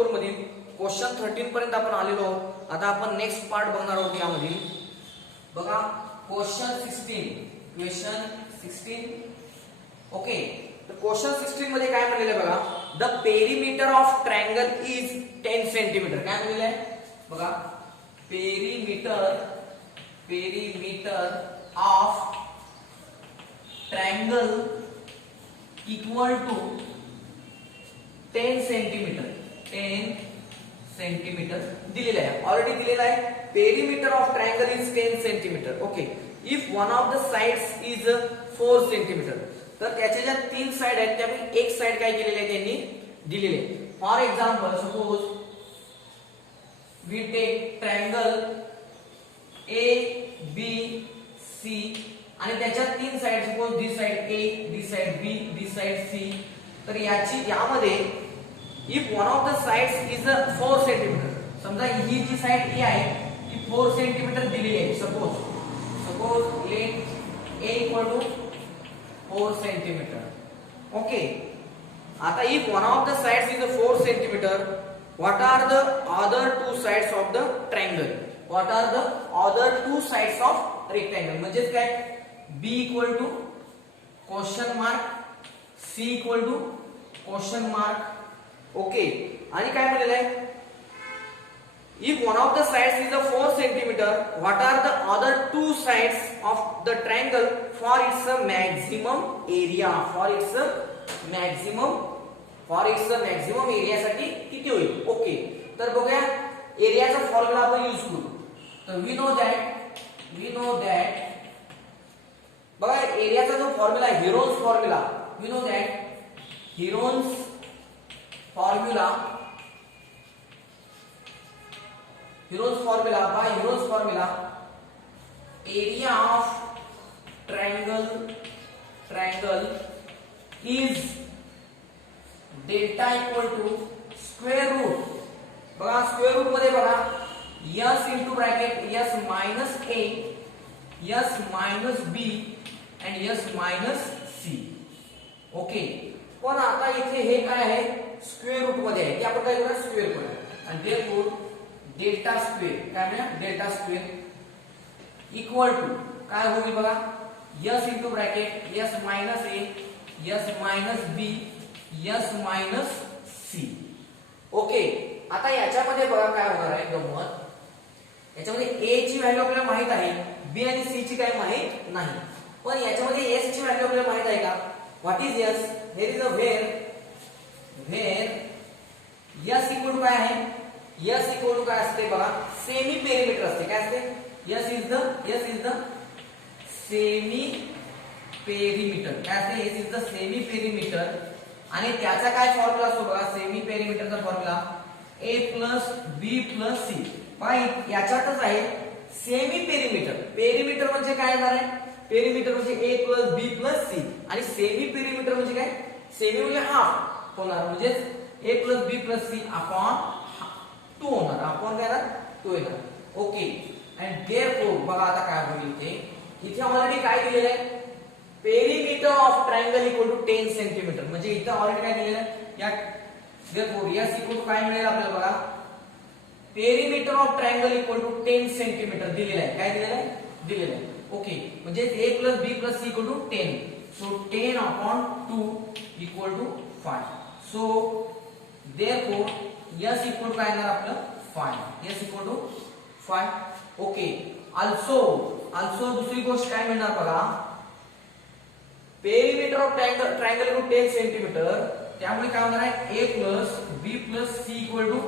4 मधील क्वेश्चन 13 पर्यंत आपण आलेलो आहोत. आता आपण नेक्स्ट पार्ट बघणार आहोत. यामधील बघा क्वेश्चन 16. ओके, तर क्वेश्चन 16 मध्ये काय म्हणलेलं आहे बघा, the perimeter of triangle is 10 centimetre. काय म्हणलेलं आहे बघा, perimeter of triangle equal to 10 centimetre. 10 centimetre दिलेलं आहे, ऑलरेडी दिलेलं आहे. Perimeter of triangle is 10 centimetre. Okay, if one of the sides is 4 centimetre, तर त्याच्या ज्या 3 साइड आहेत त्यापैकी एक साइड काय केलेली आहे त्यांनी दिलेली आहे. For example, suppose we take triangle A B C आणि त्याच्या 3 side, suppose this side A, this side B, this side C. तर यामध्ये if one of the sides is 4 centimetre, समजा ही जी साइड ए आहे ती 4 सेंटीमीटर दिलेली आहे. Suppose let a equal to 4 centimetre. Okay, आता if one of the sides is 4 centimetre, what are the other 2 sides of the triangle? What are the other 2 sides of rectangle? म्हणजे काय, b equal to question mark, c equal to question mark. Okay, आणि काय म्हणलेलं आहे, if one of the sides is 4 centimeter, what are the other 2 sides of the triangle for its maximum area? For its maximum area साठी किती होईल? Okay, तर बघूया एरियाचा formula आपण यूज करू. तर we know that बघा एरियाचा जो फॉर्म्युला आहे, Heron's formula, we know that Heron's formula area of triangle is delta equal to square root. बघा स्क्वेअर रूट मध्ये बघा s into bracket s minus a, s minus b and s minus c. Okay, पण आता इथे हे काय आहे, square route मध्ये आहे, की आपण काय करूया, स्क्वेअर करूया. आणि therefore डेल्टा स्क्वेअर काय म्हणूया, डेल्टा स्क्वेअर इक्वल टू काय होईल बघा, s into bracket s minus a, s minus b, s minus c. Okay, आता याच्यामध्ये बघा काय होणार आहे गंमत, याच्यामध्ये a ची व्हॅल्यू आपल्याला माहित आहे, b आणि c ची काय माहित नाही. पण याच्यामध्ये s ची व्हॅल्यू आपल्याला माहित आहे का? What is s? There is a where s equal to काय आहे, s इक्वल टू काय असते बघा, सेमी पेरिमीटर असते. काय असते, s is the semi perimeter. काय असते, s is the semi perimeter. आणि त्याचा काय फॉर्म्युला असतो बघा, सेमी पेरिमीटरचा formula a plus b plus c. पहा याच्यातच आहे सेमी पेरिमीटर. पेरिमीटर म्हणजे काय येणार आहे, पेरिमीटर म्हणजे a plus b plus c आणि सेमी पेरिमीटर म्हणजे काय, सेमी म्हणजे हाफ होणार, म्हणजे a plus b plus c upon 2 होणार, अपॉन काय येणार 2 येणार. ओके, अँड देयरफॉर बघा आता काय होईल, इथे ऑलरेडी काय दिलेलं आहे, perimeter of triangle equal to 10 centimetre. म्हणजे इथे ऑलरेडी काय दिलेलं आहे, या देयरफॉर s इक्वल टू काय मिळेल आपल्याला बघा, perimeter of triangle equal to 10 centimetre दिलेलं आहे. काय दिलेलं आहे, ओके, म्हणजे a plus b plus c equal to 10. So 10 upon 2 equal to 5. So therefore s equal to काय येणार आपलं 5. s equal to 5. Okay, also दुसरी गोष्ट काय मिळणार बघा, perimeter of triangle equal to 10 centimetre. त्यामुळे काय होणार आहे, a plus b plus c equal to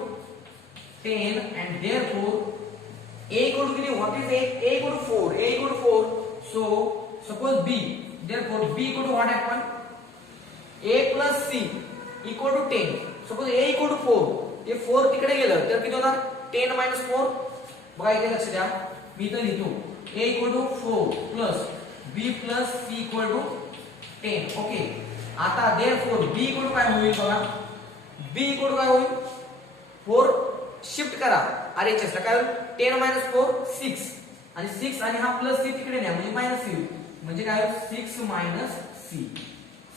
10 and therefore a equal to what is a equal to 4. So suppose b, therefore b equal to what happen, a plus c equal to 10. suppose a equal to 4, हे 4 तिकडे गेलं तर किती होणार, 10 minus 4. बघा इथे लक्ष द्या, मी इथे लिहितो a equal to 4 plus b plus c equal to 10. Okay, आता therefore b equal to काय होईल बघा, b equal to काय होईल, 4 शिफ्ट करा RHS ला, काय होईल 10 minus 4 6 आणि 6 आणि हा प्लस c तिकडे न्या म्हणजे मायनस c, म्हणजे काय होईल 6 minus c,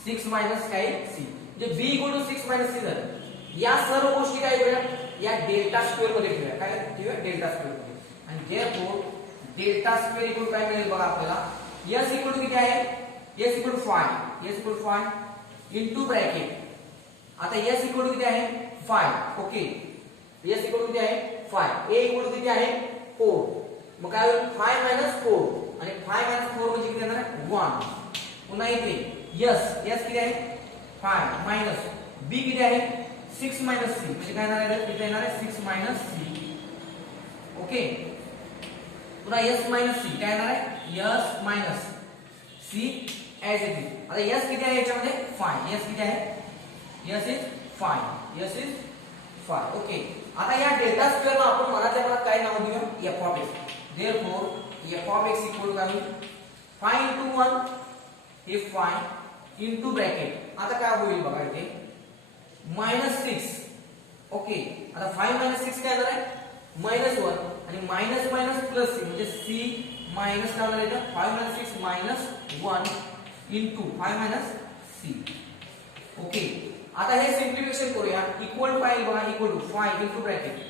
6 minus काय c, म्हणजे b equal to 6 minus c झालं. या सर्व गोष्टी काय करूया या डेल्टा स्क्वेअर मध्ये ठेवूया. काय ठेवूया? डेल्टा स्क्वेअर मध्ये. आणि therefore डेल्टा स्क्वेअर इक्वल काय मिळेल बघा आपल्याला. s इक्वल किती आहे? s equal 5. s equal 5 into bracket. आता s इक्वल किती आहे? 5. ओके. s इक्वल किती आहे? 5. a इक्वल किती आहे? 4. मग काय होईल? 5 मायनस 4 आणि 5 मायनस 4 म्हणजे किती येणार आहे? 1. पुन्हा इथे s किती आहे? 5 मायनस b किती आहे? 6 मायनस c म्हणजे काय येणार आहे? इथे येणार आहे 6 मायनस c. ओके. पुन्हा s मायनस c काय येणार आहे? s minus c as it is. आता s किती आहे याच्यामध्ये? 5. s किती आहे? s is 5. s is 5. Okay. आता या डेल्टा स्क्वेअरला आपण मनातल्या मनात काय नाव देऊया? f of x. therefore f of x equal काय होईल? 5 into 1 हे 5 into ब्रॅकेट. आता काय होईल बघा इथे? -6. ओके. आता 5 - 6 काय येणार आहे? -1 आणि मायनस मायनस प्लस c म्हणजे c मायनस काय होणार आहे? 5 - 6 -1 into 5 - c. ओके. आता हे सिम्प्लिफिकेशन करूया. इक्वल फाइल बघा इक्वल टू 5 into ब्रॅकेट.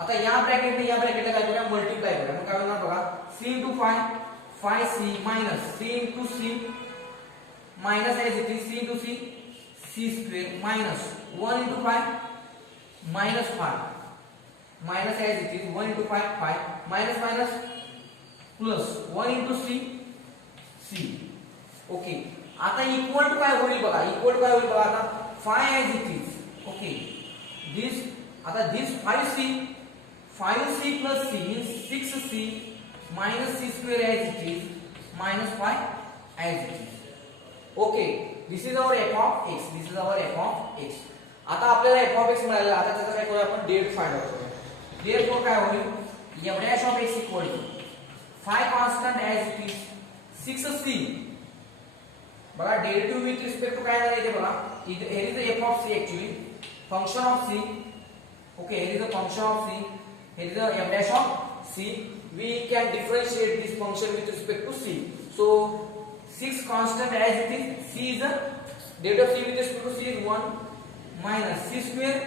आता या ब्रॅकेटने या ब्रॅकेटला काय करूया? मल्टिप्लाय करूया. मग काय होणार बघा? c into 5 5c minus c into c minus as it is c into c c square minus 1 into 5 minus 5 minus as it is 1 into 5 5 minus minus plus 1 into c c. Okay. आता equal to काय होईल बघा? Equal to काय होईल बघा? आता 5 as it is. Okay. this आता this 5c plus c means 6c minus c square as it is minus 5 as it is. Okay, this is our f of x. This is our f of x. आता आपल्याला f of x मिळाला. आता त्याचा काय करूया आपण? Date find out करूया. therefore काय होईल? f dash of x equal to 5 constant as it is 6c. बघा डेरिव्हेटिव्ह विथ रिस्पेक्ट टू काय आहे इथे बघा. here is the f of c actually function of c. Okay, here is a function of c. Here is the f dash of c. We can differentiate this function with respect to c. So 6 constant as it is. c is a derivative of c with respect to c is 1 minus c square.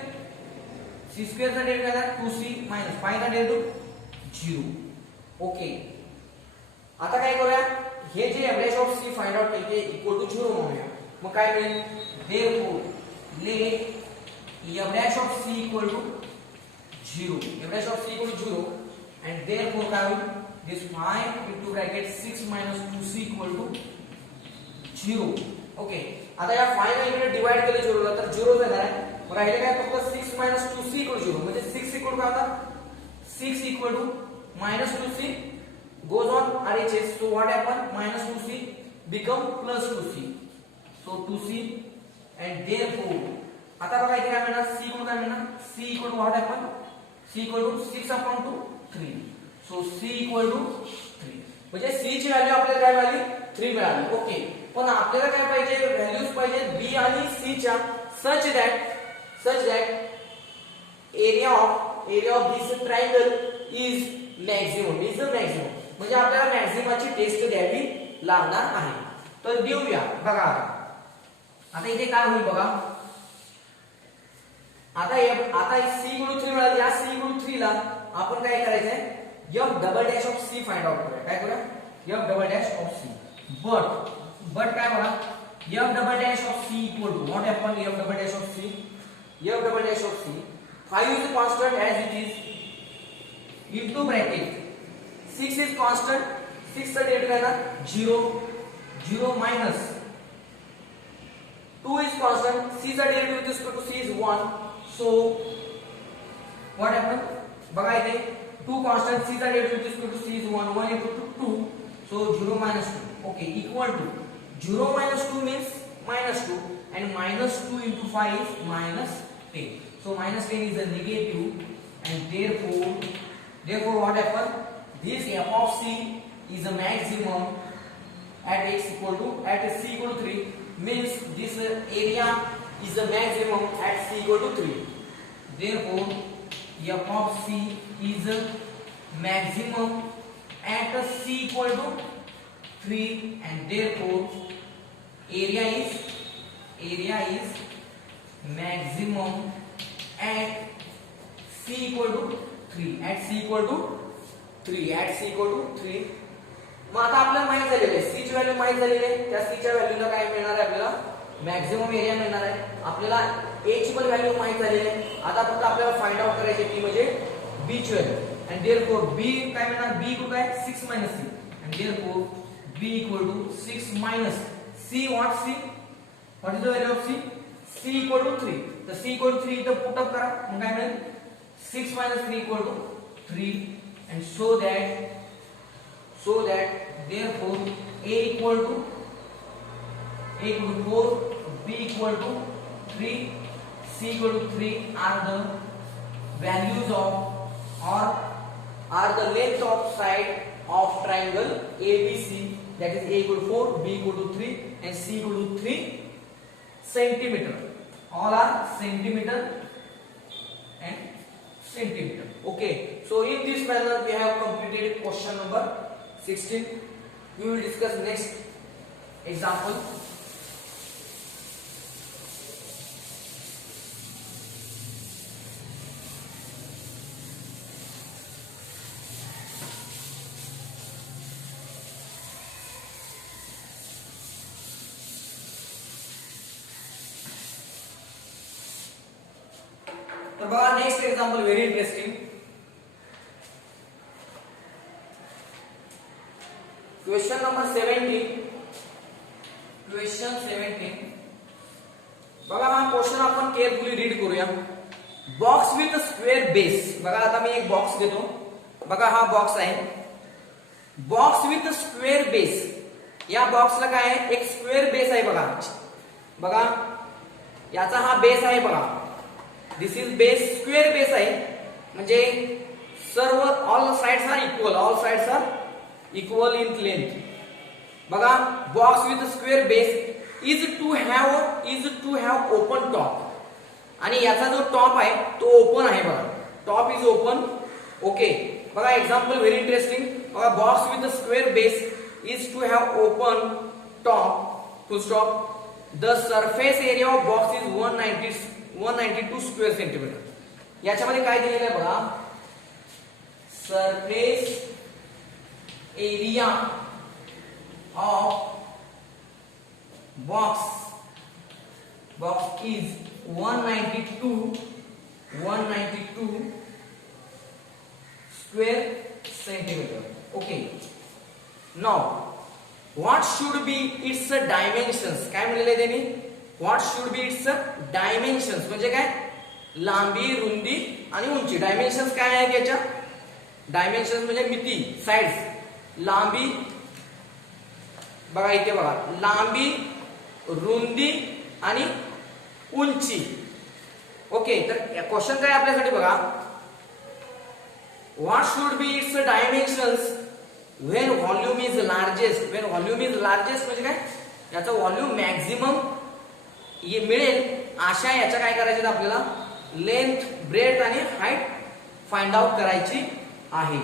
c square का derivative है 2c minus 5 का derivative 0. Okay. आता काय करूया? हे जे f dash of c find out केले equal to 0 म्हणूया. मग काय मिळेल? therefore let f dash of c equal to 0. f dash of c equal to 0. And therefore काय होईल? this 5 into bracket 6 minus 2c equal to 0. Okay. आता या 5 ने इकडे डिवाइड केले 0 ला तर 0 येणार आहे. मग राहिले काय? फक्त 6 minus 2c equal to 0 म्हणजे 6 equal काय होता? 6 equal to minus 2c goes on RHS. so what happen? minus 2c become plus 2c. so 2c and therefore आता बघा इथे काय मिळणार? c इक्वल काय मिळणार? c equal to what happen? c equal to 6 upon 2 3. so c equal to 3. म्हणजे c ची value आपल्याला काय मिळाली? 3 मिळाली. ओके. पण आपल्याला काय पाहिजे? व्हॅल्यूज पाहिजे b आणि c च्या such that area of this triangle is maximum. म्हणजे आपल्याला मॅक्सिममची टेस्ट द्यावी लागणार आहे. तर देऊया बघा. आता इथे काय होईल बघा? आता c इक्वल टू 3 मिळाली. या c इक्वल टू 3 ला आपण काय करायचंय? f double dash of c find out करूया. काय करूया? f double dash of c. But काय बघा? f double dash of c equal to what happen? f double dash of c. f double dash of c 5 is constant as it is into bracket 6 is constant. 6 चा date काय ना? 0 0 minus 2 is constant. c चा derivative with respect to c is 1. so what happen? बघा इथे 2 constant. c चा derivative with respect to c is 1 1 equal to 2. so 0 minus 2. okay, equal to 0 minus 2 means minus 2 and minus 2 into 5 is minus 10. so minus 10 is a negative and therefore what happen? this f of c is a maximum at x equal to c equal to 3 means this area is the maximum at c equal to 3. therefore f of c is a maximum at c equal to 3 and therefore area is maximum at c equal to 3 at c equal to 3. मग आता आपल्याला माहित झालेलं आहे c ची value माहित झालेली आहे. त्या c च्या व्हॅल्यूला काय मिळणार आहे आपल्याला मॅक्झिमम एरिया मिळणार आहे. आपल्याला a ची पण व्हॅल्यू माहित झालेली आहे. आता फक्त आपल्याला फाइंड आउट करायची ती म्हणजे b ची व्हॅल्यू. अँड देयरफॉर b काय मिळणार b इक्वल काय 6 c. And therefore b equal to 6 minus c. What is the value of c? c equal to 3. तर c इक्वल टू 3 इथं पुट अप करा. मग काय मिळेल 6 minus 3 equal to 3. And so that therefore a equal to 4, b equal to 3, c equal to 3 are the values of or are the length of side of triangle ABC, that is a equal to 4, b equal to 3 and c equal to 3 centimeter. All are centimeter and centimeter. Okay, so in this manner we have completed question number 16. We will discuss next example. तर बघा next example very interesting. Question number 17. बघा हा question आपण carefully read करूया. Box with square base. बघा आता मी एक box देतो. बघा हा बॉक्स आहे. Box with square base. या बॉक्सला काय आहे एक स्क्वेअर बेस आहे. बघा याचा हा बेस आहे. बघा this is base. Square base आहे म्हणजे सर्व all sides are equal in length. बघा box with square base is to have open top. आणि याचा जो टॉप आहे तो ओपन आहे. बघा टॉप इज ओपन. ओके बघा एक्झाम्पल व्हेरी इंटरेस्टिंग. बघा box with square base is to have open top full stop. The surface area of box is 192 square centimetre. याच्यामध्ये काय दिलेलं आहे बघा surface area of box is 192 square centimetre. Okay now what should be it's dimensions. काय म्हणलेलं आहे त्यांनी what should be it's dimensions म्हणजे काय लांबी रुंदी आणि उंची. डायमेन्शन्स काय आहेत याच्या डायमेन्शन्स म्हणजे मिती साइड्स. लांबी बघा इथे बघा लांबी रुंदी आणि उंची. ओके तर क्वेश्चन काय आपल्यासाठी बघा what should be it's dimensions when volume is largest. म्हणजे काय याचा व्हॉल्यूम मॅक्झिमम मिळेल अशा याच्या काय करायचे आपल्याला लेंथ ब्रेथ आणि हाईट फाइंड आउट करायची आहे.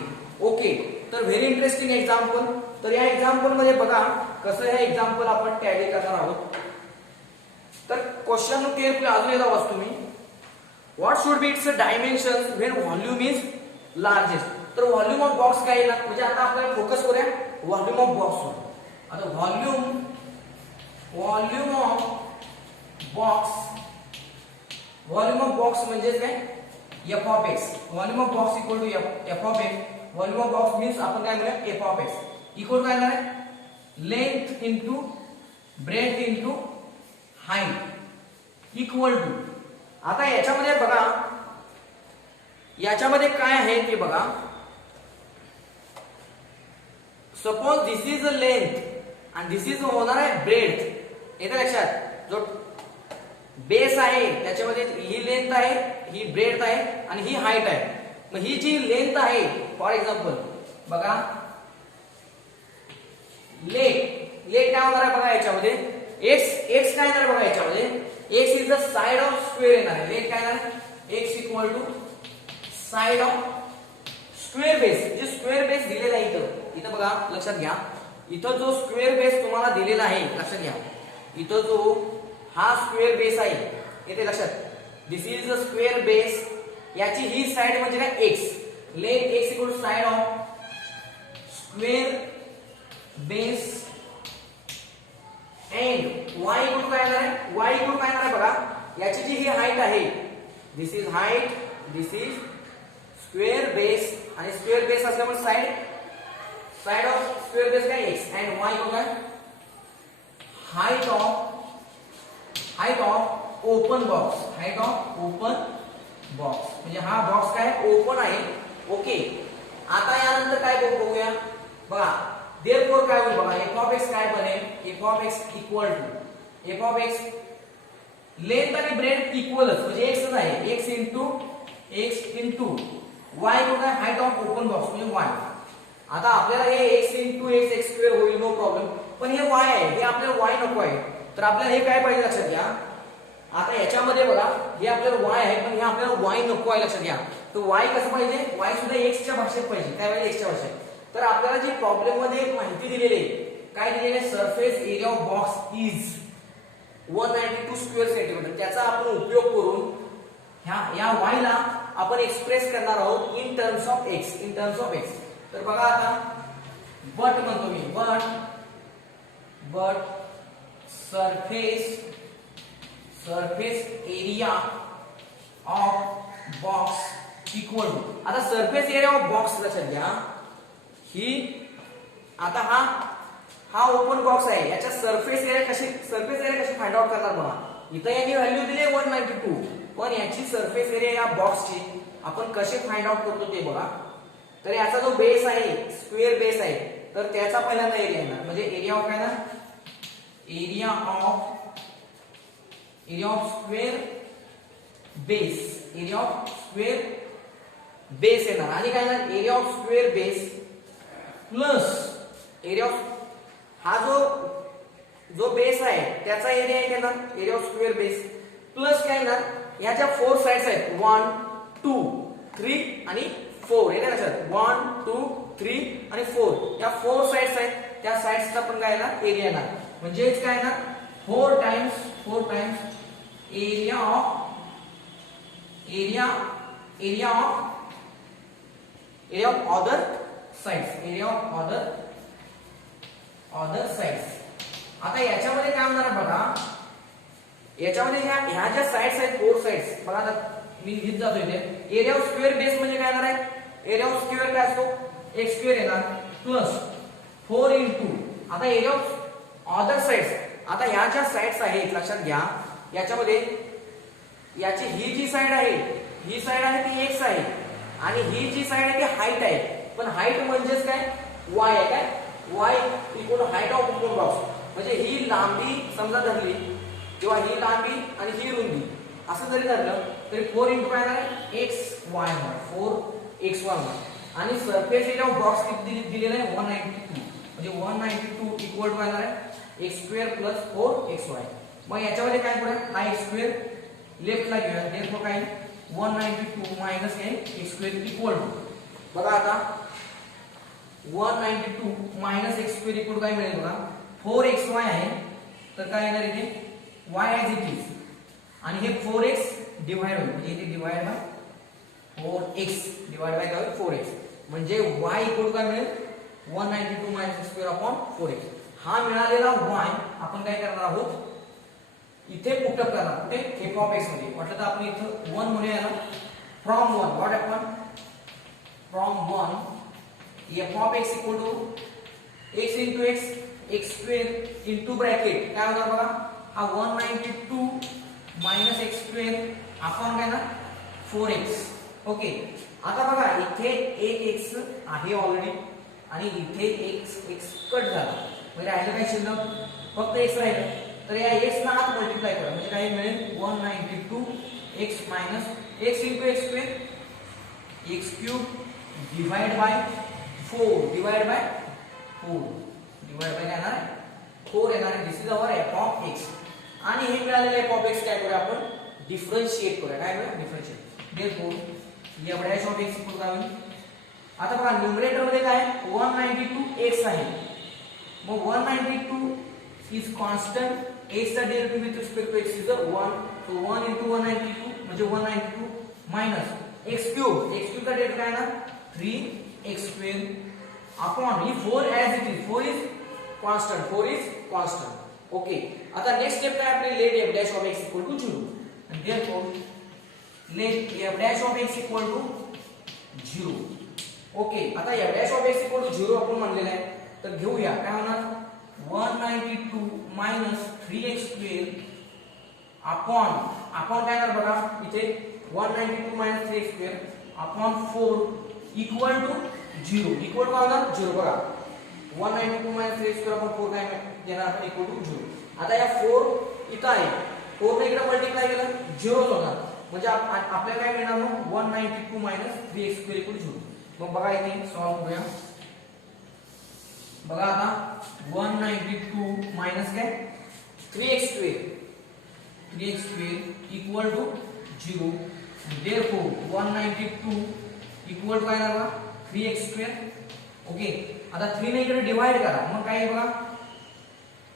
ओके तर व्हेरी इंटरेस्टिंग एक्झाम्पल. तर या एक्झाम्पल मध्ये बघा कसं हे एक्झाम्पल आपण टॅली करणार आहोत. तर क्वेश्चन केअरफुली अजून एकदा वाच तुम्ही. What should be it's dimensions when volume is largest. तर व्हॉल्यूम ऑफ बॉक्स काय ना म्हणजे आता आपण फोकस करूया व्हॉल्यूम ऑफ बॉक्सवर. आता व्हॉल्यूम ऑफ बॉक्स म्हणजे काय f of x. Volume of box equal to f of x. Volume of box means आपण काय म्हणूया f of x इक्वल काय आहे length into breadth into height equal to. आता याच्यामध्ये बघा याच्यामध्ये काय आहे ते बघा. Suppose this is a length आणि दिस इज होणार आहे ब्रेथ. येतं लक्षात जो बेस आहे त्याच्यामध्ये ही लेंथ आहे ही ब्रेथ आहे आणि ही हाईट आहे. मग ही जी लेंथ आहे फॉर एक्झाम्पल बघा लेट काय होणार आहे बघा याच्यामध्ये एक्स काय येणार बघा याच्यामध्ये x is the side of square येणार आहे. लेट काय येणार x equal to side of square base. जे स्क्वेअर बेस दिलेला आहे इथं बघा लक्षात घ्या. इथं जो स्क्वेअर बेस तुम्हाला दिलेला आहे लक्षात घ्या. इथं जो हा स्क्वेअर बेस आहे येते लक्षात. This is a square base याची ही साइड म्हणजे काय x, let x equal to side of square base and y equal to काय येणार आहे, y इक्वल टू काय येणार आहे बघा, याची जी ही हाईट आहे, this is height, this is square base, आणि स्क्वेअर बेस असल्यामुळे साइड ऑफ स्क्वेअर बेस काय x एंड y इक्वल काय height of open box, height of open box, म्हणजे हा बॉक्स काय ओपन आहे. ओके, आता यानंतर काय बघूया बघा, देअरफॉर काय होईल बघा, f ऑफ x काय बनेल, f of x equal to f of x length आणि ब्रेथ इक्वलच म्हणजे x आहे, x इंटू y इक्वल काय हाईट ऑफ ओपन बॉक्स म्हणजे y. आता आपल्याला हे x इंटू x स्क्वेअर होईल, नो प्रॉब्लेम, पण हे y आहे, हे आपल्याला y नको आहे, तर आपल्याला हे काय पाहिजे लक्षात घ्या. आता याच्यामध्ये बघा हे आपल्याला y आहे, पण हे आपल्याला y नको आहे, लक्षात घ्या. तर y कसं पाहिजे, y सुद्धा x च्या भाषेत पाहिजे, काय पाहिजे x च्या भाषेत. तर आपल्याला जी प्रॉब्लेम मध्ये माहिती दिलेली आहे, काय दिलेली आहे, surface area of box is 192 square centimetre, त्याचा आपण उपयोग करून या y ला आपण एक्सप्रेस करणार आहोत इन टर्म्स ऑफ x. तर बघा आता बट म्हणतो मी, but surface area of box equal to, आता सरफेस एरिया ऑफ बॉक्स लक्षात घ्या, ही आता हा ओपन बॉक्स आहे, याच्या सरफेस एरिया कशी फाइंड आउट करणार बघा. इथं यांनी व्हॅल्यू दिली 192, पण याची सरफेस एरिया या बॉक्सची आपण कसे फाइंड आउट करतो ते बघा. तर याचा जो बेस आहे, स्क्वेअर बेस आहे, तर त्याचा पहिल्यांदा एरिया येणार, म्हणजे एरिया ऑफ काय ना, एरिया ऑफ स्क्वेअर बेस येणार, आणि काय येणार, area of square base plus area of हा जो बेस आहे त्याचा एरिया येणार, area of square base plus काय येणार, ह्याच्या 4 साइड्स आहेत, 1 2 3 आणि 4, हे काय लक्षात, 1 2 3 आणि 4, या 4 साइड्स आहेत, त्या साइड्सचा पण काय येणार, एरिया येणार, म्हणजेच काय येणार 4 times area of other sides. आता याच्यामध्ये काय होणार बघा, याच्यामध्ये ह्या ज्या साइड्स आहेत, 4 साइड्स बघा, आता मी लिहित जातो इथे, एरिया ऑफ स्क्वेअर बेस म्हणजे काय येणार आहे, एरिया ऑफ स्क्वेअर काय असतो, x स्क्वेअर येणार प्लस 4 इंटू, आता एरिया ऑफ अदर साइड्स, आता ह्या ज्या साइड्स आहेत लक्षात घ्या, याच्यामध्ये याची ही जी साइड आहे, ही साइड आहे ती x आहे, आणि ही जी साइड आहे ती हाईट आहे, पण हाईट म्हणजेच काय y आहे, काय y equal to height of open box, म्हणजे ही लांबी समजा धरली, किंवा ही लांबी आणि ही रुंदी असं जरी धरलं तरी 4 इंटू काय आहे, xy 4xy, आणि सरफेस एरिया ऑफ बॉक्स किती दिलेला आहे, 192, म्हणजे 192 इक्वल टू येणार आहे x स्क्वेअर प्लस 4xy. मग याच्यामध्ये काय पुढे हा x स्क्वेअर लेफ्टला घेऊया, देअरफॉर काय 192 minus x square equal to, बघा आता 192 minus x square equal to काय मिळेल बघा, 4xy आहे, तर काय येणार इथे y ऍज इट इज, आणि हे 4x डिवाइड होईल, म्हणजे इथे divide by 4x divide by काय 4x, म्हणजे y इक्वल टू काय मिळेल 192 minus x square upon 4x. हा मिळालेला y आपण काय करणार आहोत, इथे पुटअप करणार, कुठे f ऑफ x मध्ये, म्हटलं तर आपण इथं 1 म्हणूया ना, फ्रॉम 1 व्हॉट आपण from 1 f of x equal to x into x square into bracket काय होणार बघा, हा 192 मायनस x स्क्वेअर अपॉन काय ना 4x. ओके, आता बघा इथे एक x आहे ऑलरेडी, आणि इथे x कट झाला, म्हणजे राहिलं काय शिल्लक, फक्त x राहिलं, तर या x ना आत मल्टिप्लाय करा, म्हणजे काय मिळेल 192x minus x into x square x cube divide by 4 divide by काय येणार आहे 4 येणार आहे, this is our f of x. आणि हे मिळालेले f ऑफ x काय करूया आपण, डिफरन्शिएट करूया, काय करूया differentiate, therefore f dash of x equal काय होईल, आता बघा न्यूमरेटर मध्ये काय 192x आहे, मग 192 इज कॉन्स्टंट, x चा derivative with respect to x is 1, so 1 into 192 म्हणजे 192 मायनस एक्स क्यूब का डेट काय ना 3x स्क्वेअर अपॉन ही 4 as it is 4 is constant okay. आता नेक्स्ट स्टेप काय आपली let f dash of x equal to 0 आणि therefore let f dash of x equal to 0 okay. आता f dash of x equal to 0 आपण म्हणलेलं आहे तर घेऊया काय होणार 192 मायनस 3x स्क्वेअर अपॉन काय करणार बघा इथे 192 minus 3x square upon 4 equal to 0 equal to काय होणार 0 बघा 192 मायनस 3x स्क्वेअर अपॉन 4 काय देणार आपण इक्वल टू 0. आता या 4 इथं आहे 4 ने इकडे मल्टिप्लाय केलं 0 होणार म्हणजे आपल्याला काय मिळणार मग 192 minus 3x square equal to 0. मग बघा इथे सॉल्व करूया. बघा आता 192 मायनस काय 3x square equal to 0 therefore 192 equal to काय झाला 3x स्क्वेअर ओके. आता 3 ने इकडे डिवाइड करा मग काय बघा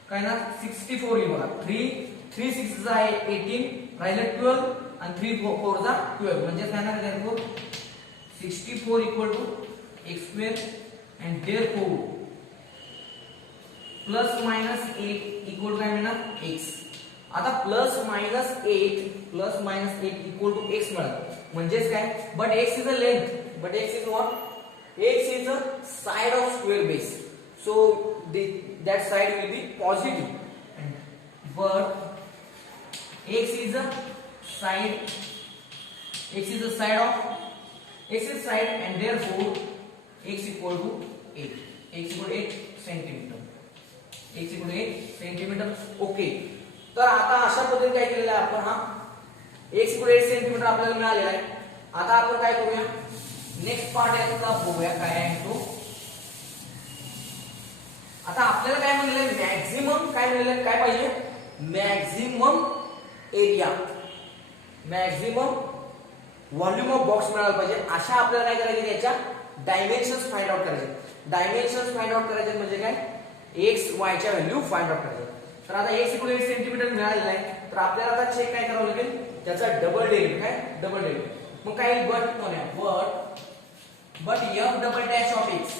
काय ना 64 येईल बघा 3 6 चा आहे 18 राहिले 12 आणि 3 4 चा 12 म्हणजे काय ना therefore 64 equal to x square and therefore plus minus 8 equal काय मिळणार x. आता plus minus 8 equal to x मिळालं म्हणजेच काय but x is a length but x is what x is a side of square base so that side will be positive but x is a side and therefore x equal to 8 centimetre okay. तर आता अशा पद्धतीने काय केलेलं आहे आपण हा x equal 8 centimetre आपल्याला मिळालेला आहे. आता आपण काय करूया नेक्स्ट पार्ट याचा बघूया काय आहे तो. आता आपल्याला काय म्हणलेलं मॅक्झिमम काय म्हणलेलं काय पाहिजे maximum area maximum volume of box मिळाला पाहिजे. अशा आपल्याला काय करायचे याच्या डायमेन्शन्स फाइंड आउट करायचे म्हणजे काय x y च्या व्हॅल्यू फाइंड आउट करायचे. तर आता x इक्वल 8 सेंटीमीटर मिळालेला आहे तर आपल्याला आता चेक काय करावं लागेल त्याचा डबल डेरिव्हेटिव्ह मग काय म्हणूया but f double dash of x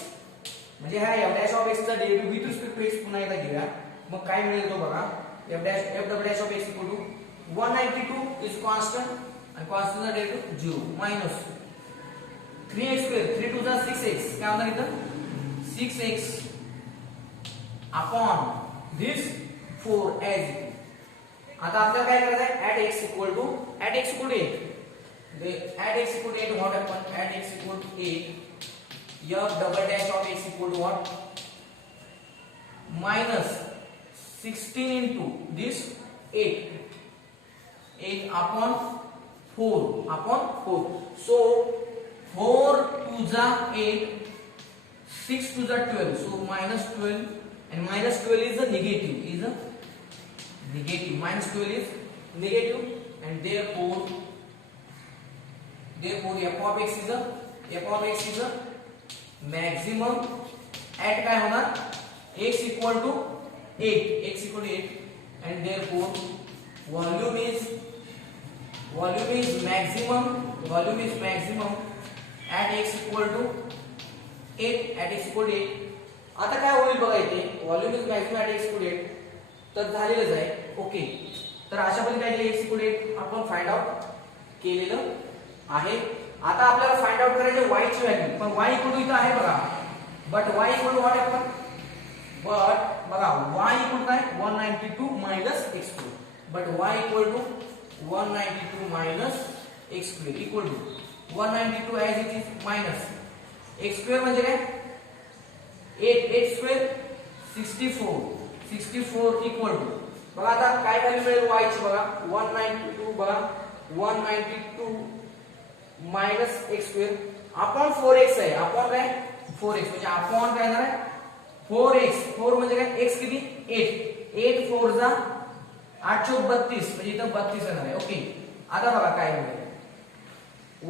म्हणजे हा f डॅश ऑफ x चा derivative with respect to x पुन्हा एकदा घेऊया मग काय मिळेल तो बघा f double dash of x equal to 192 is constant आणि कॉन्स्टंटचा डेरिव्हेटिव्ह 0 मायनस 3x स्क्वेअर 3 2 जा 6x काय होणार इथं 6x अपॉन दिस 4 as आता आपल्याला काय करायचं आहे at x equal to 8 at x equal to 8 what happen at x equal to 8 f double dash of x equal to what minus 16 into this 8 upon 4 so 4 to the 8 6 to the 12 so minus 12 and minus 12 is a negative minus 12 is negative and therefore f of x is a maximum at काय होणार x equal to 8 and therefore volume is maximum at x equal to 8 आता काय होईल बघा इथे volume is maximum at x equal to 8 तर झालेलंच आहे okay. तर अशा पद्धतीने काय केलं x equal to 8 आपण फाइंड आउट केलेलं आहे. आता आपल्याला फाइंड आउट करायचे y ची व्हॅल्यू पण y इक्वल टू इथं आहे बघा but y equal to what आपण बट बघा y इक्वल काय 192 minus x square but y equal to 192 minus x square equal to 192 as it is minus x square म्हणजे काय 8 स्क्वेअर 64 इक्वल टू बघा आता काय व्हॅल्यू मिळेल y ची बघा 192 बघा 192 minus x square upon 4x आहे अपॉन काय 4x म्हणजे अपॉन काय येणार आहे 4x म्हणजे काय x किती 8 4 जा 8 चौक 32 म्हणजे इथं 32 येणार आहे ओके. आता बघा काय होईल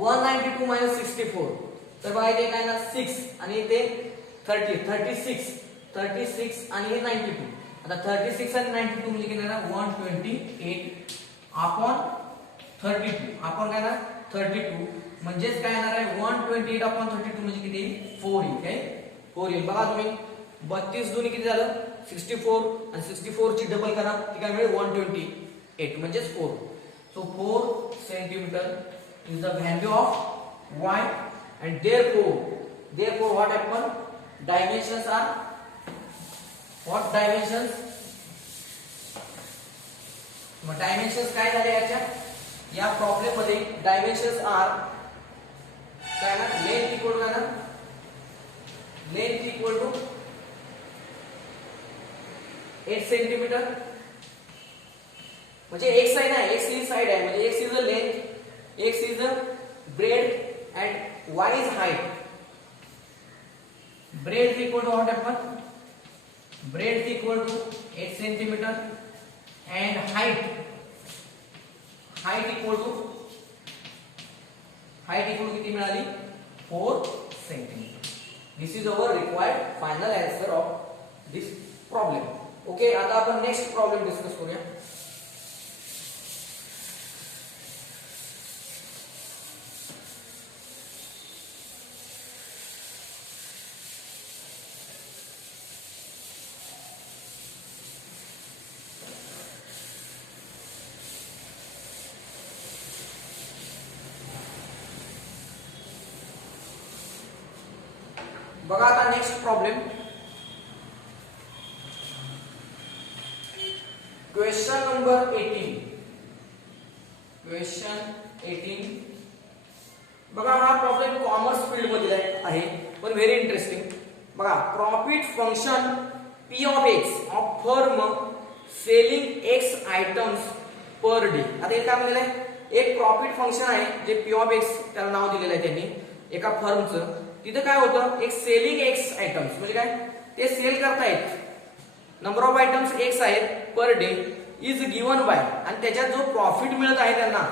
192 मायनस 64 तर बघा इथे काय ना 6 आणि इथे 36 आणि हे 92 आता 36 आणि 92 म्हणजे किती येणार 128 अपॉन 32 आपण काय ना 32 म्हणजेच काय येणार आहे 128/32 म्हणजे किती 4 येईल काय 4 येईल. बघा तुम्ही 32 दुनी किती झालं 64 आणि 64 ची डबल करा ती काय मिळेल 128 म्हणजेच 4. So 4 centimetre is the value of y and therefore what happen dimensions are what dimensions मग डायमेन्शन्स काय झाले याच्या या प्रॉब्लेम मध्ये डायमेन्शन्स आर काय ना लेंथ इक्वल काय ना लेंथ इक्वल टू 8 सेंटीमीटर म्हणजे x आहे ना x ही साइड आहे म्हणजे x is a length x is a bread and y is height. Breadth equal to what happen? Breadth equal to 8 centimeter and height equal to किती मिळाली 4 centimeter. This is our required final answer of this problem. Okay, आता आपण next problem discuss करूया. बघा आता next problem question number 18. Question 18 बघा हा problem commerce field मध्ये आहे पण व्हेरी इंटरेस्टिंग. बघा profit function P of X of firm selling X items per day. आता हे काय म्हणलेलं आहे एक प्रॉफिट फंक्शन आहे जे P ऑफ X त्याला नाव दिलेलं आहे त्यांनी एका फर्मचं. तिथे काय होतं एक सेलिंग X आयटम्स म्हणजे काय ते सेल करतायत नंबर ऑफ आयटम्स X आहेत per day is given by आणि त्याच्यात जो प्रॉफिट मिळत आहे त्यांना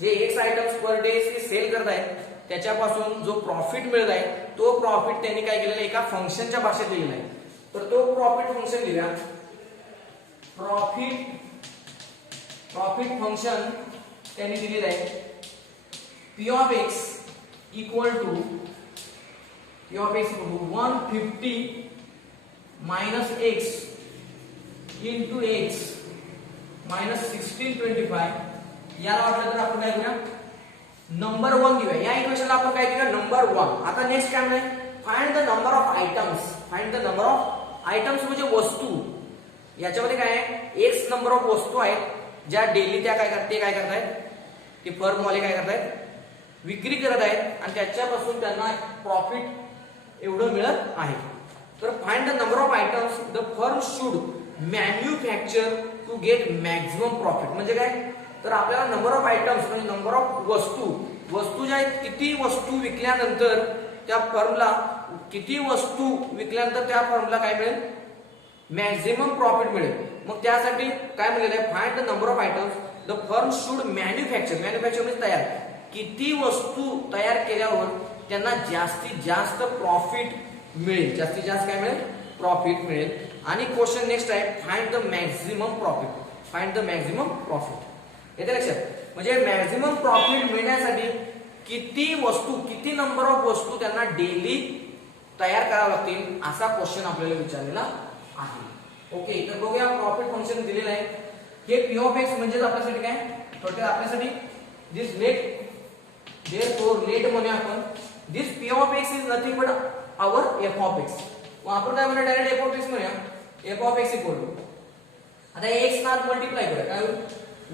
जे X items per day sell करतायत त्याच्यापासून जो प्रॉफिट मिळत आहे तो प्रॉफिट त्यांनी काय केलेला एका फंक्शनच्या भाषेत लिहिलेला आहे. तर तो प्रॉफिट फंक्शन लिहूया. प्रॉफिट फंक्शन त्यांनी दिलेलं आहे P of X equal to 150 minus x into x minus 1625. याला वाटलं तर आपण काय करूया नंबर 1 घेऊया. या इक्वेशनला आपण काय करूया नंबर 1. आता नेक्स्ट काय म्हणजे find the number of items. Find the number of items म्हणजे वस्तू. याच्यामध्ये काय आहे x नंबर ऑफ वस्तू आहेत ज्या डेली त्या काय करतायत ते फर्म वाले काय करतायत विक्री करत आहेत आणि त्याच्यापासून त्यांना प्रॉफिट एवढं मिळत आहे. तर find the number of items the firm should manufacture to get maximum profit. म्हणजे काय तर आपल्याला नंबर ऑफ आयटम्स म्हणजे नंबर ऑफ वस्तू ज्या आहेत किती वस्तू विकल्यानंतर त्या फर्मला त्या फर्मला काय मिळेल मॅक्झिमम प्रॉफिट मिळेल. मग त्यासाठी काय म्हणलेलं आहे find the number of items the firm should manufacture म्हणजे तयार किती वस्तू तयार केल्यावर त्यांना जास्तीत जास्त प्रॉफिट मिळेल. जास्तीत जास्त काय मिळेल प्रॉफिट मिळेल. आणि क्वेश्चन नेक्स्ट आहे find the maximum profit. Find the maximum profit. येते लक्षात म्हणजे मॅक्झिमम प्रॉफिट मिळण्यासाठी किती नंबर ऑफ वस्तू त्यांना डेली तयार करावं लागतील असा क्वेश्चन आपल्याला विचारलेला आहे. ओके तर बघूया प्रॉफिट फंक्शन दिलेलं आहे. हे P ऑफ X म्हणजे आपल्यासाठी काय थोडक्यात आपल्यासाठी दिस लेट therefore लेट म्हणूया आपण this P of X is nothing but our F of X. मग आपण काय म्हणूया डायरेक्ट F ऑफ X म्हणूया. F of X equal to आता x ना मल्टिप्लाय करूया काय होईल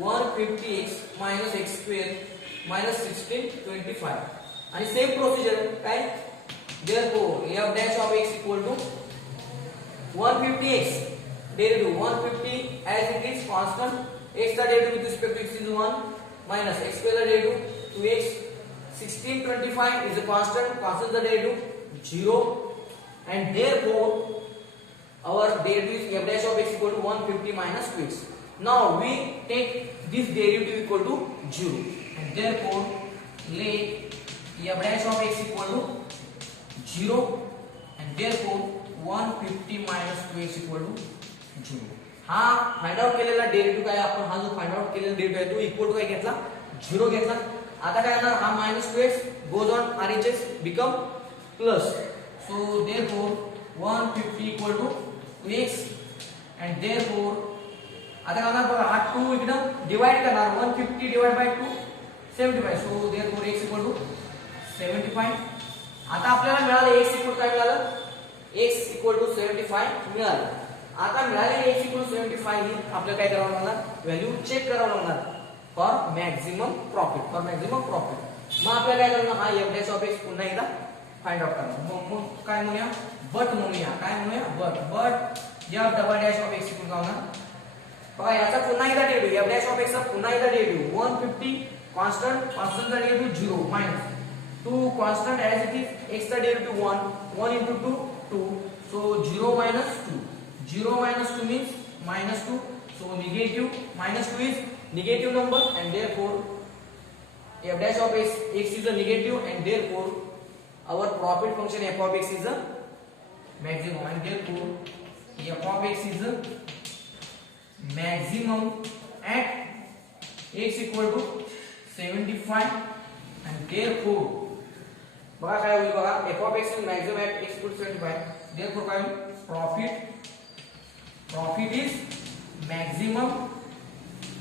150x minus x square minus 1625 आणि सेम प्रोसिजर काय therefore f dash of x equal to 150x derivative 150 as it is constant x the derivative with respect to x is 1 minus x square the derivative 2x 1625 is a constant the derivative 0 and therefore our derivative is f dash of x equal to 150 minus 2x. Now we take this derivative equal to 0 and therefore let f dash of x equal to 0 and therefore 150 minus 2x equal to 0. हा find out केलेला derivative काय आपण हा जो find out केलेला derivative आहे तो equal to काय घेतला 0 घेतला आता काय होणार हा -2x goes on RHS become plus. So therefore 150 equal to 2x and therefore आता काय होणार बघा हा 2 इकडे डिवाइड करणार 150 divided by 2 75. So therefore x equal to 75. आता आपल्याला मिळालं x equal काय मिळालं x equal to 75 मिळालं. आता मिळालेले x equal to 75 ही आपल्याला काय करावं लागणार व्हॅल्यू चेक करावं लागणार फॉर मॅक्झिमम प्रॉफिट मग आपल्याला काय करणार हा f dash of x पुन्हा एकदा फाइंड आउट करणार मग काय म्हणूया बट म्हणूया काय म्हणूया but f double dash of x equal काय होणार बघा याचा पुन्हा एकदा derivative f dash of x चा पुन्हा एकदा डेरिव्हेटिव्ह 150 कॉन्स्टंट चा derivative 0 minus 2 constant as it is x चा derivative 1 into 2 2 so 0 minus 2 0 minus 2 means minus 2 so negative minus 2 is negative number and therefore f dash of x is a negative and therefore our profit function f of x is a maximum and therefore f of x is a maximum at x equal to 75 and therefore बघा काय होईल बघा f of x is maximum at x equal to 75 therefore काय होईल profit is maximum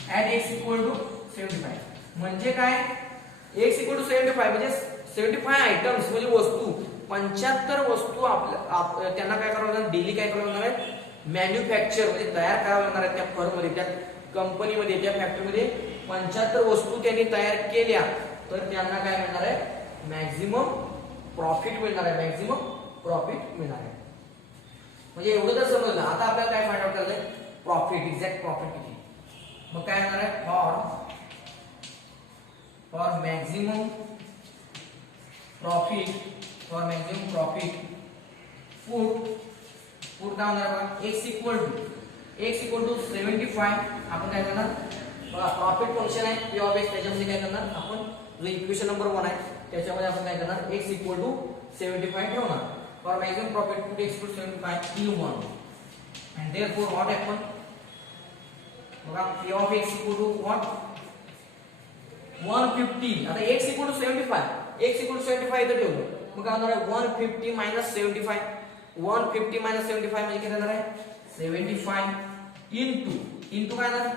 at x equal to 75 म्हणजे काय x equal to 75 म्हणजे 75 items म्हणजे वस्तू 75 वस्तू आपल्या त्यांना काय करावं लागणार डेली काय करावं लागणार आहे मॅन्युफॅक्चर म्हणजे तयार करावं लागणार आहे त्या फर्म मध्ये त्या कंपनी मध्ये त्या फॅक्टरी मध्ये 75 वस्तू त्यांनी तयार केल्या तर त्यांना काय मिळणार आहे मॅक्झिमम प्रॉफिट मिळणार आहे म्हणजे एवढं जर समजलं आता आपल्याला काय फाइंड आउट करायचंय प्रॉफिट एक्झॅक्ट प्रॉफिट किती मग काय होणार आहे फॉर मॅक्झिमम प्रॉफिट पुट काय होणार बघा x equal to 75 आपण काय करणार बघा प्रॉफिट फंक्शन आहे p of x त्याच्यामध्ये काय करणार आपण जो इक्वेशन नंबर 1 आहे त्याच्यामध्ये आपण काय करणार x equal to 75 ठेवणार for maximum profit put x equal to 75 in 1 and therefore what happen बघा p of x equal to what 150 आता x equal to 75 इथे ठेवलं मग काय होणार आहे 150 minus 75 म्हणजे किती येणार आहे 75 into काय येणार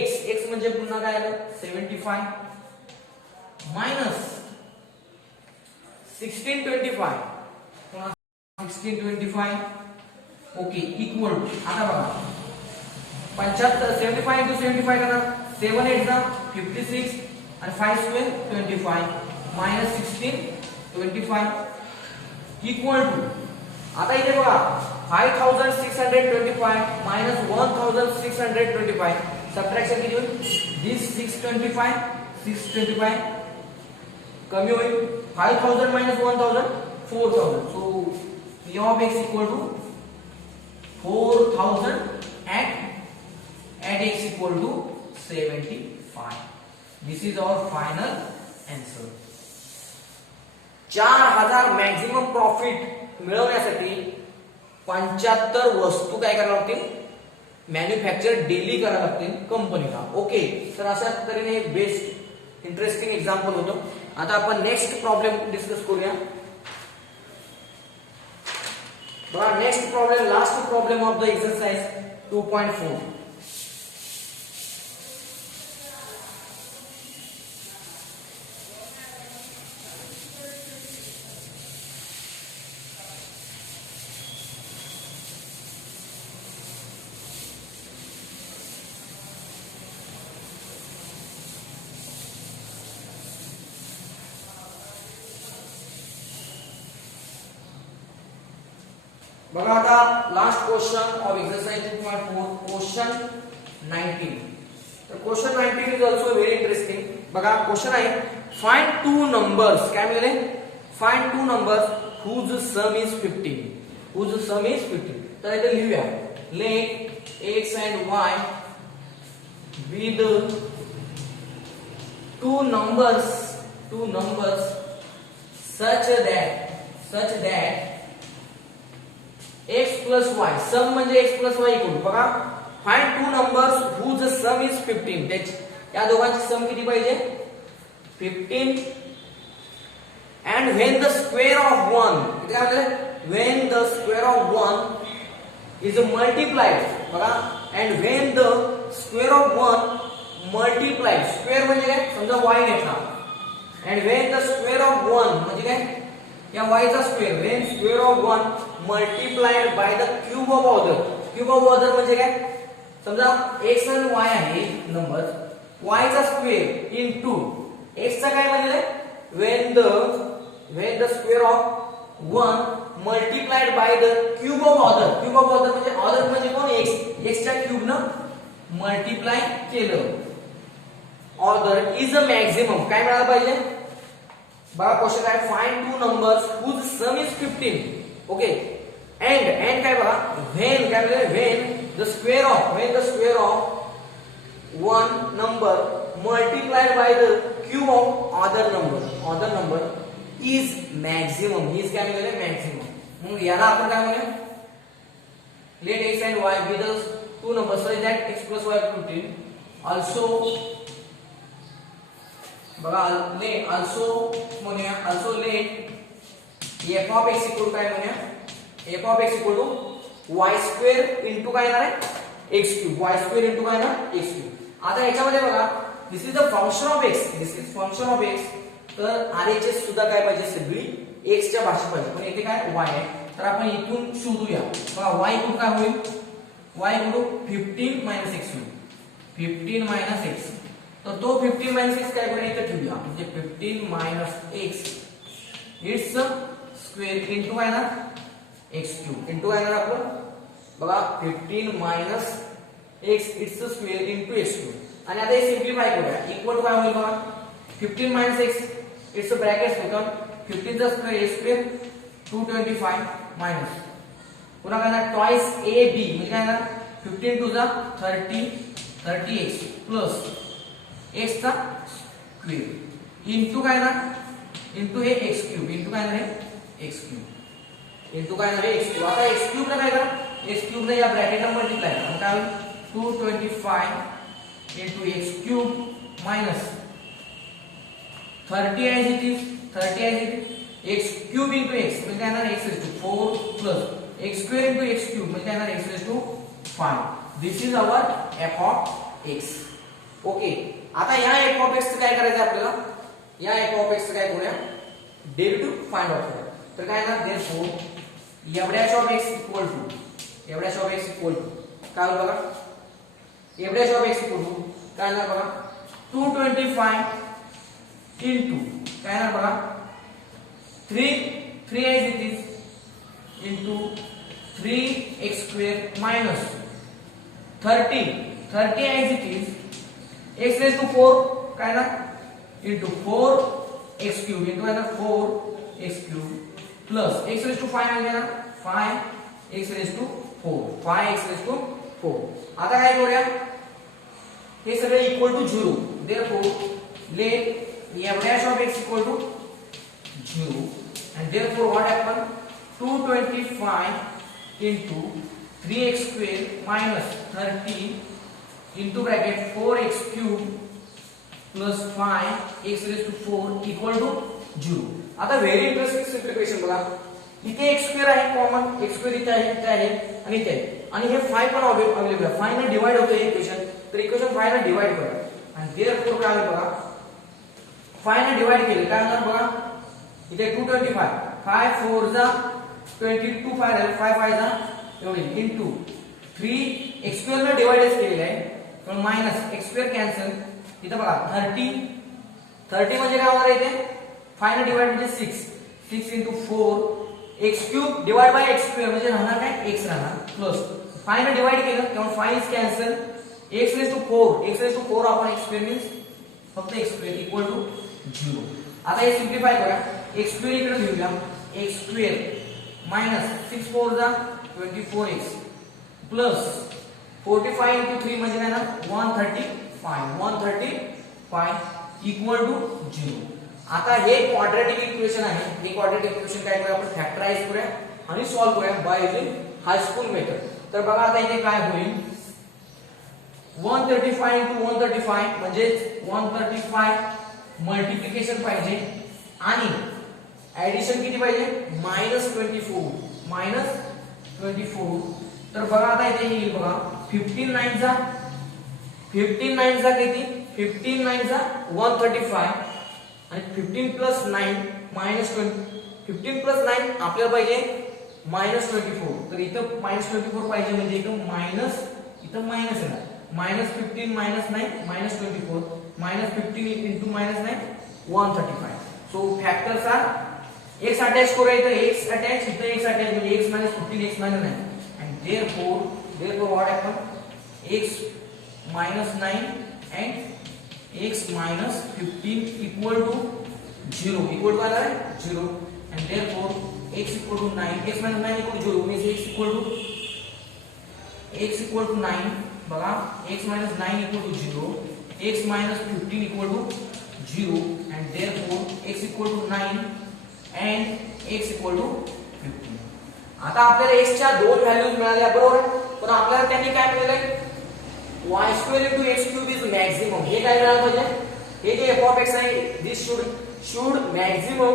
x म्हणजे पुन्हा काय आलं 75 minus 1625 ओके इक्वल आता बघा 75 into 75 करणार 7 8 जा 56 आणि 5 स्क्वेअर 25 minus 1625 इक्वल टू आता इथे बघा 5625 minus 1625 सबट्रॅक्शन किती होईल this 625 कमी होईल 5000 minus 1000 4000 so p of x equal to 4000 at x equal to 75 this is our final answer 4000 maximum profit मिळवण्यासाठी 75 वस्तू काय कराव्या लागतील मॅन्युफॅक्चर डेली करायला लागतील कंपनीला ओके तर अशा तऱ्हेने बेस्ट इंटरेस्टिंग एक्झाम्पल होतं आता आपण नेक्स्ट प्रॉब्लेम डिस्कस करूया बघा next problem last problem of the exercise 2.4 बघा आता last question of exercise 2.4 question 19 तर question 19 is also very interesting बघा क्वेश्चन आहे फाइंड टू नंबर्स काय मिळाले find two numbers whose sum is 15 तर इथे लिहूया let x and y be the two numbers such that x plus y सम म्हणजे x plus y equal बघा find two numbers whose sum is 15 या दोघांची सम किती पाहिजे 15 and when the square of 1 इथे काय म्हणतात when the square of 1 is multiplied बघा and when the square of 1 multiplied square म्हणजे काय समजा y घेतला and when the square of 1 म्हणजे काय या y चा square when square of 1 multiplied by the cube of other म्हणजे काय समजा x आणि y आहे नंबर y चा स्क्वेअर into x चा काय म्हणजे when the square of 1 multiplied by the cube of other म्हणजे कोण x च्या क्यूब न मल्टिप्लाय केलं other is a maximum काय मिळालं पाहिजे बघा क्वेश्चन आहे find two numbers whose sum is 15 okay and काय बघा when काय म्हणजे when the square of one number multiplied by the cube of other number is maximum काय म्हणजे maximum मग याला आपण काय म्हणूया let x and y be the two numbers such that x plus y 15 also बघा also let f of x equal काय म्हणूया f of x equal to y square into काय येणार आहे x cube y square into काय येणार x cube आता याच्यामध्ये बघा this is the function of x तर RHS सुद्धा काय पाहिजे सगळी x च्या भाषेत पाहिजे पण इथे काय y आहे तर आपण इथून शोधूया बघा y इथून काय होईल y इक्वल 15 - x होईल 15 - x तर तो 15 - x काय करूया इथे ठेवूया म्हणजे 15 - x इट्स स्क्वेअर इनटू काय ना x क्यूब इनटू काय ना आपण बघा 15 - x it's square into x cube आणि आता हे सिंपलीफाय करूया इक्वल टू काय होईल बघा 15 - x इट्स अ ब्रॅकेट होतं 15 चा स्क्वेअर a स्क्वेअर 225 मायनस पुन्हा काय ना ट्वाइस ab म्हणजे काय ना 15 टू जा 30x प्लस x चा स्क्वेअर इनटू काय ना इनटू हे x क्यूब इनटू काय ना हे x क्यूब इनटू काय ना हे x क्यूब आता x क्यूब ला काय करा x क्यूब ने या ब्रॅकेटला मल्टिप्लाय करा काय होईल 225 into x cube minus 30 as it is x cube into x म्हणजे काय येणार x raised to 4 plus x square into x cube म्हणजे काय येणार x raised to 5 this is our f of x okay आता या f of x चं काय करायचं आपल्याला या f of x चं काय करूया डेरिव्हेटिव्ह फाइंड आउट करूया तर काय येणार therefore f of x equal to काय होईल बघा एवढ्या ऑफ x इक्वल टू काय ना बघा 225 into काय ना बघा 3 as it is into 3x square minus 30 as it is x raised to 4 काय ना into 4x cube into काय ना 4x cube plus x raised to 5 म्हणजे ना 5x raised to 4 आता काय करूया हे सगळे equal to 0 therefore let f dash of x equal to 0 and therefore what happen 225 into 3x square minus 30 into bracket 4x cube plus 5x raised to 4 equal to 0 आता very interesting simplification बघा इथे x square आहे common x square इथे आहे आणि इथे आहे आणि हे 5 पण अवेलेबल आहे 5 ने डिवाइड होते हे इक्वेशन तर इक्वेशन 5 ने डिवाइड करा आणि देअरफॉर काय आलं बघा 5 ने डिवाइड केले काय होणार बघा इथे 225 5 4 जा 22 5 5 5 जा एवढे इनटू 3 x स्क्वेअर ने डिवाइड केलेलं आहे तर मायनस x स्क्वेअर कॅन्सल इथे बघा 30 म्हणजे काय होणार इथे 5 ने डिवाइड म्हणजे 6 into 4 x cube divided by x square म्हणजे राहणार काय x राहणार प्लस 5 ने डिवाइड केलं तेव्हा 5 is cancel x raised to 4 आपण x square means फक्त x square equal to 0 आता हे सिम्प्लिफाय करा x square इकडे घेऊया x square minus 6 4 जा 24x plus 45 into 3 म्हणजे काय ना 135 equal to 0 आता हे क्वाड्रॅटिक इक्वेशन आहे हे क्वाड्रॅटिक इक्वेशन काय करूया आपण फॅक्टराइज करूया आणि सॉल्व्ह करूया बाय युजिंग हायस्कूल मेथड तर बघा आता इथे काय होईल 135 into 135 म्हणजे 135 मल्टिप्लिकेशन पाहिजे आणि ऍडिशन किती पाहिजे -24 तर बघा आता इथे येईल बघा 15 9 चा किती 15 9 चा 135 आणि 15 प्लस 9 -20 15 प्लस 9 आपल्याला पाहिजे -24 तर इथं -24 पाहिजे म्हणजे इथं मायनस येणार -15 -9 -24 -15 into -9 135 so factors are x attach करूया इथं x अटॅच इथं x अटॅच म्हणजे x - 15 x - 9 and therefore what happen x - 9 and x - 15 equal to 0 and therefore x equal to 9 x - 9 equal to 0 means x equal to 9 बघा x - 9 equal to 0 x - 15 equal to 0 and therefore x equal to 9 and x equal to 15 आता आपल्याला x च्या दोन values मिळाल्या बरोबर पण आपल्याला त्यांनी काय मिळाले y² * x³ इज मॅक्सिमम हे काय मिळालं पाहिजे हे जे f of x आहे this should maximum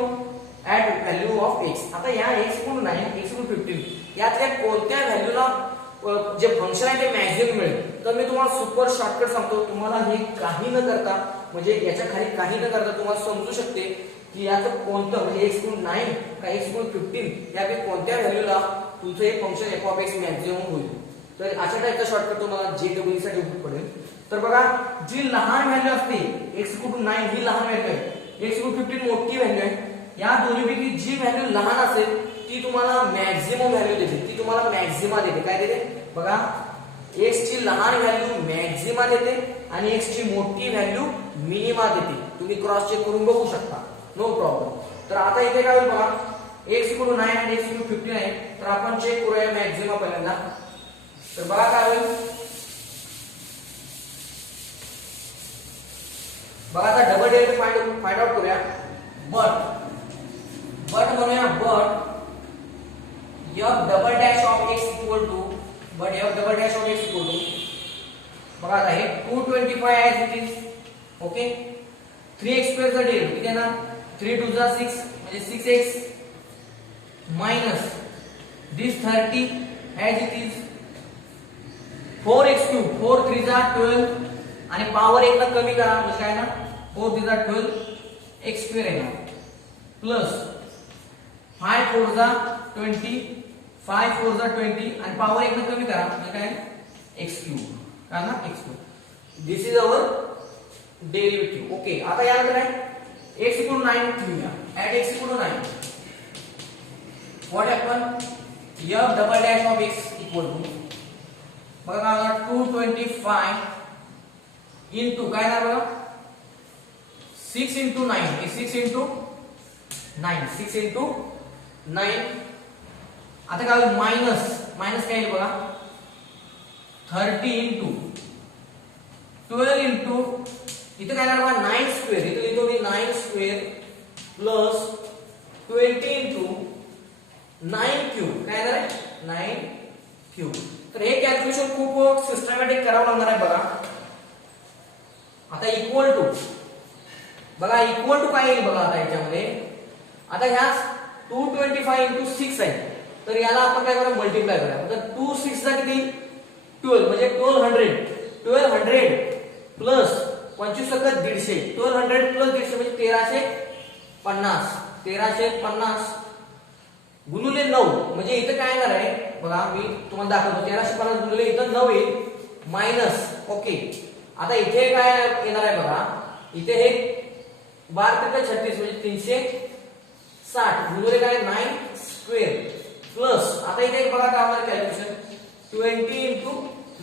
at value of x आता या x = 9 x = 15 यातल्या कोणत्या व्हॅल्यूला जे फंक्शन आहे ते मॅक्सिमम मिळेल तर मी तुम्हाला सुपर शॉर्टकट सांगतो तुम्हाला हे काही न करता म्हणजे याच्या खाली काही न करता तुम्हाला समजू शकते की याचं कोणतं म्हणजे x = 9 का x = 15 यापैकी कोणत्या व्हॅल्यूला तुमचं हे function f of x maximum होईल तर अशा टाइपचा शॉर्टकट तुम्हाला JEE साठी उपयोग पडेल तर बघा जी लहान व्हॅल्यू असते x = 9 ही लहान व्हॅल्यू आहे x = 15 मोठी व्हॅल्यू आहे या दोन्हीपैकी जी व्हॅल्यू लहान असेल ती तुम्हाला मॅक्सिमम व्हॅल्यू देते ती तुम्हाला मॅक्सिमा देते काय देते बघा x ची लहान व्हॅल्यू मॅक्सिमा देते आणि x ची मोठी व्हॅल्यू मिनिमा देते तुम्ही क्रॉस चेक करून बघू शकता नो प्रॉब्लेम तर आता इथे काय होईल बघा x = 9 आणि x = 15 आहे तर आपण चेक करूया मॅक्सिमा पहिल्यांदा तर बघा काय होईल बघा आता डबल डेरिव्हेटिव्ह फाइंड आउट करूया बट म्हणूया but f double dash of x equal to बघा आता हे 225 as it is okay 3x² चा डेरिव्हेटिव्ह किती येणार 3 2 6 म्हणजे 6x minus this 30 as it is 4x³ 4 3 12 आणि पॉवर 1 ला कमी करा म्हणजे काय ना 4 3 12 x² येणार प्लस 5 4 20 5 4 20 आणि पॉवर 1 ला कमी करा म्हणजे काय x³ काय ना x³ this is our derivative okay आता यानंतर काय x = 9 ठेवूया at x = 9 what happen f double dash of x equal to बघा 225 into काय ना बघा 6 into 9 6 into 9 आता काय होईल मायनस काय येईल बघा 30 into 12 into इथे काय येणार बघा 9² इथे लिहितो मी 9² प्लस 20 into 9³ काय येणार आहे 9³ तर हे कॅल्क्युलेशन खूप सिस्टमॅटिक करावं लागणार आहे बघा आता इक्वल टू काय येईल बघा आता याच्यामध्ये आता ह्या 225 into 6 आहे तर याला आपण काय करूया मल्टिप्लाय करूया तर 2 6 चा किती 12 म्हणजे 1200 प्लस 25 सक 150 1200 प्लस 150 म्हणजे 1350 गुणिले 9 म्हणजे इथं काय येणार आहे बघा मी तुम्हाला दाखवतो 1350 गुणिले इथं 9 येईल मायनस ओके आता इथे काय येणार आहे बघा इथे हे 12 36 म्हणजे 360 गुणिले काय 9² प्लस आता इथे बघा काय होणार कॅल्क्युलेशन 20 into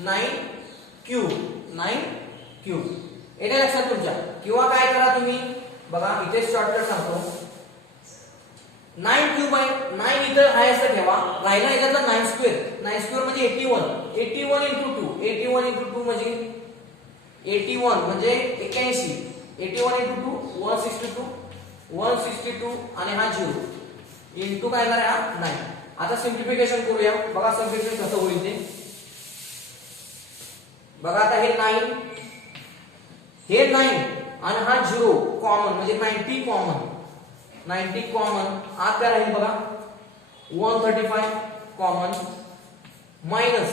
9³ येते लक्षात तुमच्या किंवा काय करा तुम्ही बघा इथे शॉर्टकट सांगतो 9³ आहे 9 इथं आहे असं ठेवा राहिला याच्यातला 9² म्हणजे 81 into 2 म्हणजे 81 म्हणजे 81 81 into 2 162 आणि हा 0 इंटू काय येणार आहे हा 9 आता सिंप्लिफिकेशन करूया बघा सिंप्लिफिकेशन कसं होईल ते बघा आता हे 9 आणि हा 0 कॉमन म्हणजे 90 कॉमन, 90 कॉमन, आत काय राहील बघा 135 कॉमन मायनस,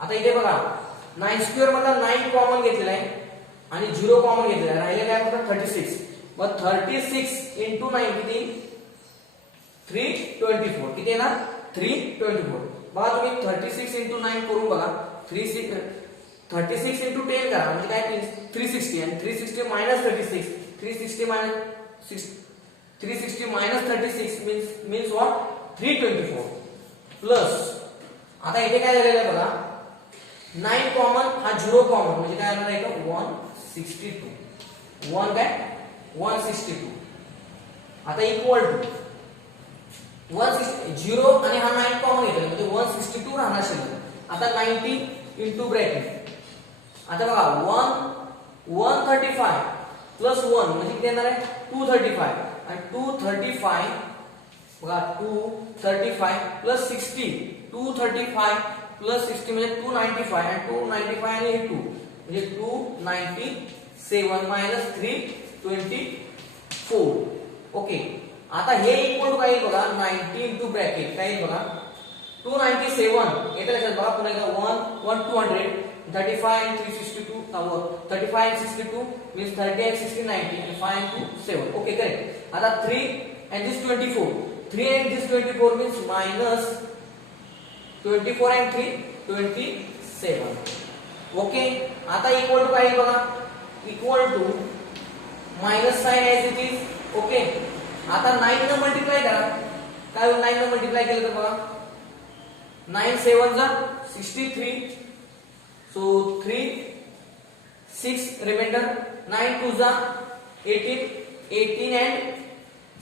आता इथे बघा 9 स्क्वेअर मधला 9 कॉमन घेतलेला आहे आणि 0 कॉमन घेतलेला आहे, राहिले काय फक्त 36. मग 36 into 9 किती 324, किती येणार 324. बघा तुम्ही 36 into 9 करून बघा, 36 into 10 करा म्हणजे काय 360 आणि 360 minus 36, 360 minus 36 means what 324 plus, आता इथे काय झालेलं आहे बघा 9 कॉमन हा 0 कॉमन म्हणजे काय येणार आहे का 162, 1 काय 162. आता इक्वल टू 0 आणि हा 9 कॉमन घेतला म्हणजे 162 राहणार शिल्लक. आता 90 into ब्रॅकेट, आता बघा 135 प्लस 1 म्हणजे किती येणार आहे 235 आणि 235 बघा 235 प्लस 60, 235 प्लस 60 म्हणजे 295 आणि 295 आणि हे 2 म्हणजे 297 मायनस 324. ओके, आता हे इक्वल टू काय येईल बघा 90 into ब्रॅकेट काय येईल बघा 297, येते लक्षात बघा पुन्हा एकदा 200 35 and 362 35 and 62 means 30 and 60 90 and 5 into 7. Okay, correct. आता 3 and this 24, 3 and this 24 means minus 24 and 3 27. Okay, आता इक्वल टू काय बघा equal to minus sign as it is. Okay, आता 9 ने मल्टिप्लाय करा, काय होईल 9 ने मल्टिप्लाय केलं तर बघा 9 7 जा 63, so 3 6 remainder, 9 2 जा 18, 18 and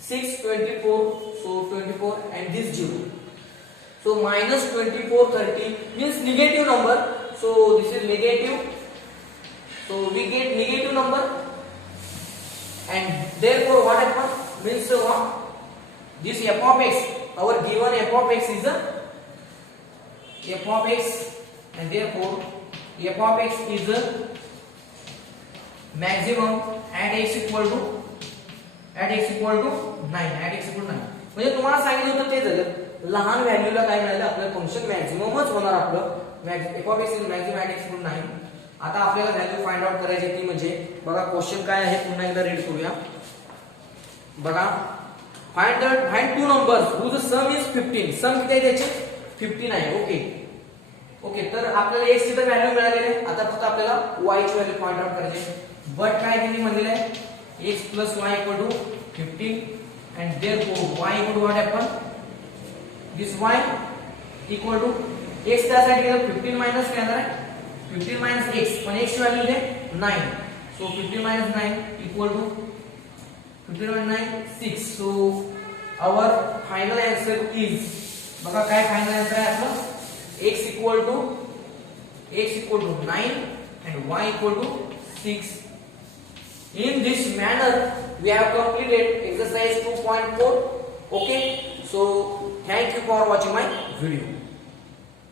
6 24, so 24 and this 0, so minus 24 30 means negative number, so this is negative, so we get negative number and therefore what happens means this f of x, our given f of x is a f of x and therefore f of x is a maximum at x equal to 9, at x equal to 9. म्हणजे तुम्हाला सांगितलं होतं ते झालं लहान व्हॅल्यूला काय मिळालं आपलं फंक्शन मॅक्झिममच होणार आपलं f of x is maximum at x equal to 9. आता आपल्याला व्हॅल्यू फाइंड आउट करायची ती म्हणजे बघा क्वेश्चन काय आहे पुन्हा एकदा रीड करूया बघा. Find two numbers whose sum is 15, सम किती आहे त्याचे 15 आहे. ओके, तर आपल्याला x ची तर व्हॅल्यू मिळालेली आहे, आता फक्त आपल्याला y ची व्हॅल्यू फाइंड आउट करायची आहे. बट काय त्यांनी म्हणलेलं आहे x plus y equal to 15 and therefore y equal to what happen, this y equal to x त्यासाठी केलं 15 मायनस काय येणार आहे 15 minus x, पण x ची व्हॅल्यू आहे 9, so 15 minus 9 equal to 15 minus 9 6, so our final answer is बघा काय फायनल आन्सर आहे आपलं x equal to 9 and y equal to 6. In this manner we have completed exercise 2.4. Okay, so thank you for watching my video.